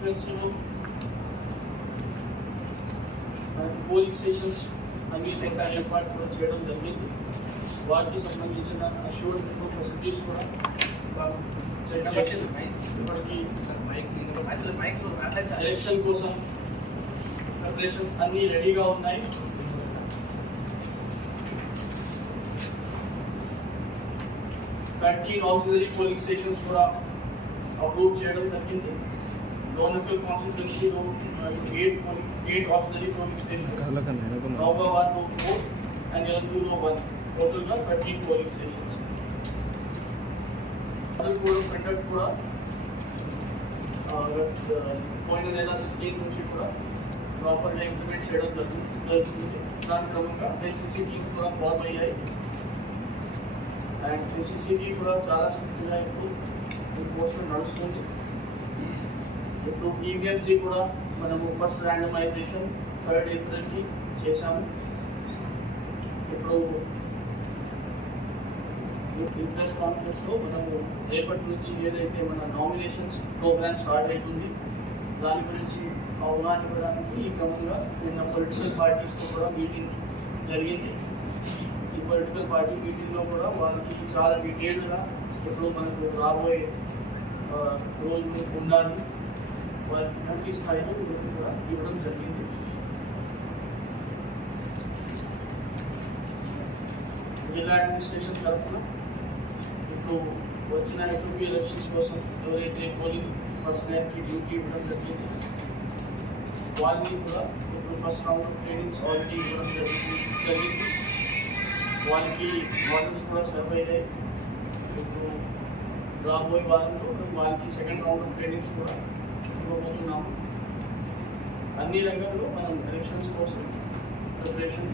కాన్స్టిట్యుయెన్సీలో polling stations అన్ని ఏర్పాటు కూడా చేయడం జరిగింది. వాటికి సంబంధించిన అష్యూర్డ్ నెట్వర్క్ ఫెసిలిటీస్ కూడా ఇప్పటికీ ఎలక్షన్ కోసం ప్రిపరేషన్స్ అన్నీ రెడీగా ఉన్నాయి. ఆక్సిలరీ పోలింగ్ స్టేషన్స్ కూడా అప్రూవ్ చేయడం జరిగింది. డోనకల్ కాన్స్టిట్యుయెన్సీలో 8 ఆక్సిలరీ పోలింగ్ స్టేషన్స్, నౌగావార్లో 4 అండ్ ఎలందూరులో 1, టోటల్గా 13 పోలింగ్ స్టేషన్స్. కండక్ట్ కూడా పోయిన నెల 16 నుంచి కూడా ప్రాపర్గా ఇంప్లిమెంట్ చేయడం జరుగుతుంది. దాని క్రమంగా ఎన్సీసీ టీమ్స్ కూడా ఫార్మ్ అయ్యాయి. అండ్ ఎన్సీసీ కూడా చాలా స్ట్రిక్ట్గా ఇప్పుడు ఎన్ఫోర్స్మెంట్ నడుస్తుంది. ఇప్పుడు ఈవీఎంసీ కూడా మనము ఫస్ట్ ర్యాండమైజేషన్ 3rd ఏప్రిల్కి చేశాము. ఇప్పుడు ప్రెస్ కాన్ఫరెన్స్లో మనము రేపటి నుంచి ఏదైతే మన నామినేషన్స్ ప్రోగ్రామ్ స్టార్ట్ అవుతుంది దాని గురించి అవగాహన ఇవ్వడానికి ఈ క్రమంగా నిన్న పొలిటికల్ పార్టీస్తో కూడా మీటింగ్ జరిగింది. ఈ పొలిటికల్ పార్టీ మీటింగ్లో కూడా వాళ్ళకి చాలా డీటెయిల్గా ఇప్పుడు మనకు రాబోయే రోజు ఉండాలి వారికి పూర్తి స్థాయిలో కూడా ఇవ్వడం జరిగింది. జిల్లా అడ్మినిస్ట్రేషన్ తరఫున ఇప్పుడు వచ్చిన హెచ్ఓపీ ఎలక్షన్స్ కోసం ఎవరైతే పోలింగ్ పర్సనల్కి డ్యూటీ ఇవ్వడం జరిగింది వాళ్ళని కూడా ఇప్పుడు first round of trainings already ఇవ్వడం జరిగింది. వాళ్ళకి మోడల్స్ కూడా సర్వ్ అయ్యాయి. ఇప్పుడు రాబోయే వారంలో వాళ్ళకి సెకండ్ రౌండ్ ఆఫ్ ట్రైనింగ్స్ కూడా ఇవ్వబోతున్నాము. అన్ని రంగాల్లో మనం ఎలక్షన్స్ కోసం ప్రిపరేషన్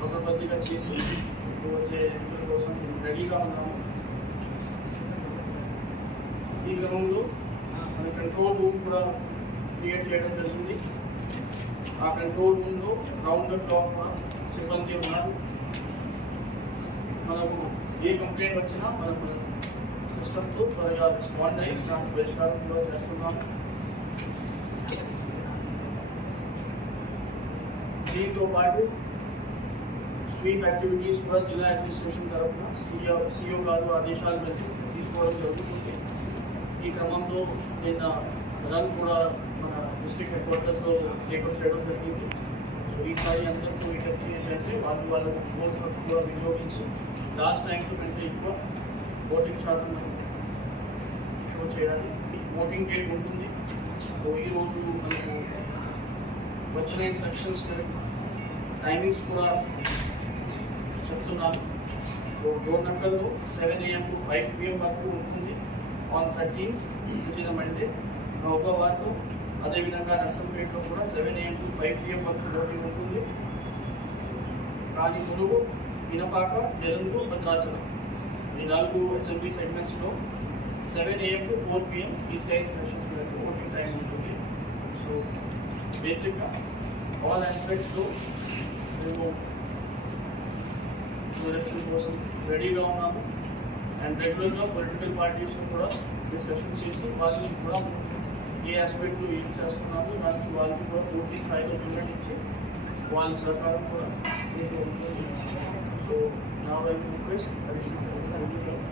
పకడ్బందీగా చేసి వచ్చే ఎన్నికల కోసం రెడీగా ఉన్నాము. ఈ క్రమంలో మన కంట్రోల్ రూమ్ కూడా క్రియేట్ చేయడం జరిగింది. ఆ కంట్రోల్ రూమ్లో రౌండ్ ద క్లాక్ కూడా సిబ్బంది ఉన్నారు. మనకు ఏ కంప్లైంట్ వచ్చినా మనకు సిస్టమ్తో త్వరగా రెస్పాండ్ అయ్యి దానికి పరిష్కారం కూడా చేస్తున్నాము. దీంతో పాటు స్వీప్ యాక్టివిటీస్ కూడా జిల్లా అడ్మినిస్ట్రేషన్ తరఫున సిఓ గారు ఆదేశాలు మేరకు తీసుకోవడం జరుగుతుంది. ఈ క్రమంలో నిన్న రన్ కూడా మన డిస్ట్రిక్ట్ హెడ్ క్వార్టర్స్లో టేకప్ చేయడం జరిగింది. సో ఈసారి అందరికీ విజ్ఞప్తి ఏంటంటే వాళ్ళ ఓట్ హక్కు కూడా వినియోగించి లాస్ట్ టైంతో కంటే ఎక్కువ ఓటింగ్ శాతం షో చేయడానికి ఓటింగ్ డేట్ ఉంటుంది. సో ఈరోజు మనకు వచ్చిన ఇన్స్ట్రక్షన్స్ టైమింగ్స్ కూడా చెప్తున్నాను. సో డోర్నకల్లో 7 AM to 5 PM వరకు ఉంటుంది ఆన్ 13th వచ్చిన మండే. నౌగావార్లో అదేవిధంగా నర్సంపేటలో కూడా 7 AM to 5 PM వరకు ఓటింగ్ ఉంటుంది. కానీ మునుగు, వినపాక, జలంధు, భద్రాచలం ఈ 4 అసెంబ్లీ సెగ్మెంట్స్లో 7 AM to 4 PM ఈ 6 సెషన్స్ వరకు ఓటింగ్ టైం ఉంటుంది. సో బేసిక్గా ఆల్ ఆస్పెక్ట్స్లో మేము ఎలక్షన్ కోసం రెడీగా ఉన్నాము. అండ్ రెగ్యులర్గా పొలిటికల్ పార్టీస్ కూడా డిస్కషన్ చేసి వాళ్ళని కూడా ఏ ఆస్పెక్ట్లో ఏం చేస్తున్నాము దానికి వాళ్ళకి కూడా పూర్తి స్థాయిలో పిల్లనిచ్చి వాళ్ళ సహకారం కూడా ఉంటుంది. సో నా వైపు రిక్వెస్ట్ అడిషనల్